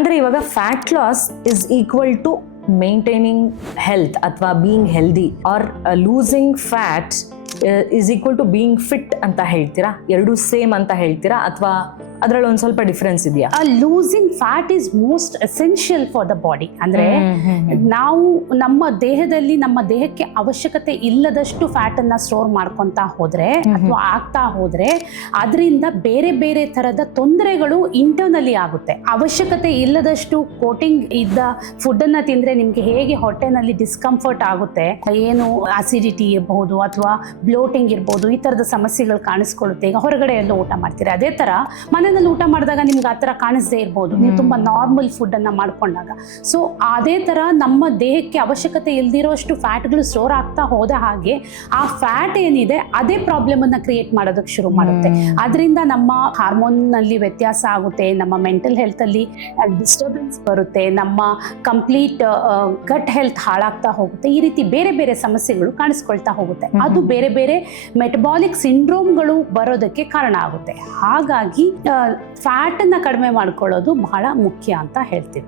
ಅಂದರೆ ಇವಾಗ fat loss is equal to maintaining health ಅಥವಾ being healthy, or losing fat is equal to being fit ಅಂತ ಹೇಳ್ತೀರಾ? ಎರಡು ಸೇಮ್ ಅಂತ ಹೇಳ್ತೀರಾ ಅಥವಾ ಅದರಲ್ಲಿ ಒಂದು ಸ್ವಲ್ಪ ಡಿಫ್ರೆನ್ಸ್ ಇದೆಯಾ? Losing fat is most essential for the body. ಅಂದ್ರೆ ನಾವು ನಮ್ಮ ದೇಹದಲ್ಲಿ ನಮ್ಮ ದೇಹಕ್ಕೆ ಅವಶ್ಯಕತೆ ಇಲ್ಲದಷ್ಟು ಫ್ಯಾಟ್ ಅನ್ನ ಸ್ಟೋರ್ ಮಾಡ್ಕೊಂತ ಹೋದ್ರೆ ಅಥವಾ ಆಗ್ತಾ ಹೋದ್ರೆ ಅದರಿಂದ ಬೇರೆ ಬೇರೆ ತರದ ತೊಂದರೆಗಳು ಇಂಟರ್ನಲಿ ಆಗುತ್ತೆ. ಅವಶ್ಯಕತೆ ಇಲ್ಲದಷ್ಟು ಕೋಟಿಂಗ್ ಇದ್ದ ಫುಡ್ ಅನ್ನ ತಿಂದ್ರೆ ನಿಮ್ಗೆ ಹೇಗೆ ಹೊಟ್ಟೆನಲ್ಲಿ ಡಿಸ್ಕಂಫರ್ಟ್ ಆಗುತ್ತೆ, ಏನು ಅಸಿಡಿಟಿ ಇರಬಹುದು ಅಥವಾ ಬ್ಲೋಟಿಂಗ್ ಇರ್ಬೋದು, ಈ ತರದ ಸಮಸ್ಯೆಗಳು ಕಾಣಿಸ್ಕೊಳ್ಳುತ್ತೆ. ಈಗ ಹೊರಗಡೆ ಎಲ್ಲ ಊಟ ಮಾಡ್ತೀರಾ, ಅದೇ ತರ ಮನೆಯಲ್ಲಿ ಊಟ ಮಾಡಿದಾಗ ನಿಮ್ಗೆ ಆ ಥರ ಕಾಣಿಸದೇ ಇರ್ಬೋದು, ನೀವು ತುಂಬ ನಾರ್ಮಲ್ ಫುಡ್ ಅನ್ನ ಮಾಡ್ಕೊಂಡಾಗ. ಸೊ ಅದೇ ಥರ ನಮ್ಮ ದೇಹಕ್ಕೆ ಅವಶ್ಯಕತೆ ಇಲ್ದಿರೋಷ್ಟು ಫ್ಯಾಟ್ಗಳು ಸ್ಟೋರ್ ಆಗ್ತಾ ಹೋದ ಹಾಗೆ ಆ ಫ್ಯಾಟ್ ಏನಿದೆ ಅದೇ ಪ್ರಾಬ್ಲಮ್ ಅನ್ನ ಕ್ರಿಯೇಟ್ ಮಾಡೋದಕ್ಕೆ ಶುರು ಮಾಡುತ್ತೆ. ಅದರಿಂದ ನಮ್ಮ ಹಾರ್ಮೋನ್ ನಲ್ಲಿ ವ್ಯತ್ಯಾಸ ಆಗುತ್ತೆ, ನಮ್ಮ ಮೆಂಟಲ್ ಹೆಲ್ತ್ ಅಲ್ಲಿ ಡಿಸ್ಟರ್ಬೆನ್ಸ್ ಬರುತ್ತೆ, ನಮ್ಮ ಕಂಪ್ಲೀಟ್ ಗಟ್ ಹೆಲ್ತ್ ಹಾಳಾಗ್ತಾ ಹೋಗುತ್ತೆ. ಈ ರೀತಿ ಬೇರೆ ಬೇರೆ ಸಮಸ್ಯೆಗಳು ಕಾಣಿಸ್ಕೊಳ್ತಾ ಹೋಗುತ್ತೆ. ಅದು ಬೇರೆ ಬೇರೆ ಮೆಟಬಾಲಿಕ್ ಸಿಂಡ್ರೋಮ್ಗಳು ಬರೋದಕ್ಕೆ ಕಾರಣ ಆಗುತ್ತೆ. ಹಾಗಾಗಿ ಫ್ಯಾಟ್ ಅನ್ನ ಕಡಿಮೆ ಮಾಡ್ಕೊಳ್ಳೋದು ಬಹಳ ಮುಖ್ಯ ಅಂತ ಹೇಳ್ತೀವಿ.